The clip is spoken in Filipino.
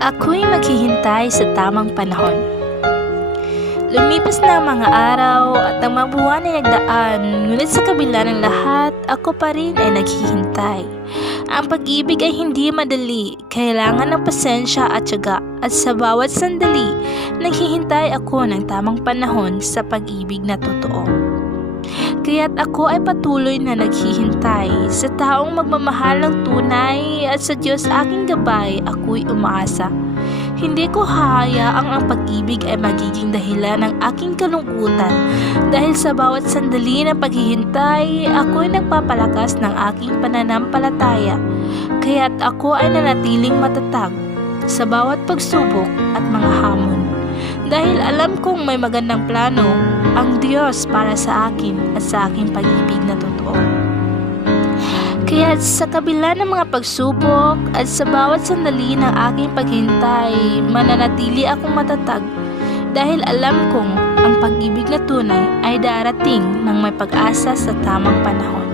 Ako'y maghihintay sa tamang panahon. Lumipas na ang mga araw at ang mga buwan ay nagdaan, ngunit sa kabila ng lahat, ako pa rin ay naghihintay. Ang pag-ibig ay hindi madali, kailangan ng pasensya at tiyaga, at sa bawat sandali, naghihintay ako ng tamang panahon sa pag-ibig na totoo. Kaya't ako ay patuloy na naghihintay sa taong magmamahal ng tunay at sa Diyos aking gabay ako'y umaasa. Hindi ko hahayaang ang pag-ibig ay magiging dahilan ng aking kalungkutan dahil sa bawat sandali ng paghihintay, ako'y nagpapalakas ng aking pananampalataya. Kaya't ako ay nanatiling matatag sa bawat pagsubok at mga hamon. Dahil alam kong may magandang plano ang Diyos para sa akin at sa aking pag-ibig na totoo. Kaya sa kabila ng mga pagsubok at sa bawat sandali ng aking paghintay, mananatili akong matatag dahil alam kong ang pag-ibig na tunay ay darating ng may pag-asa sa tamang panahon.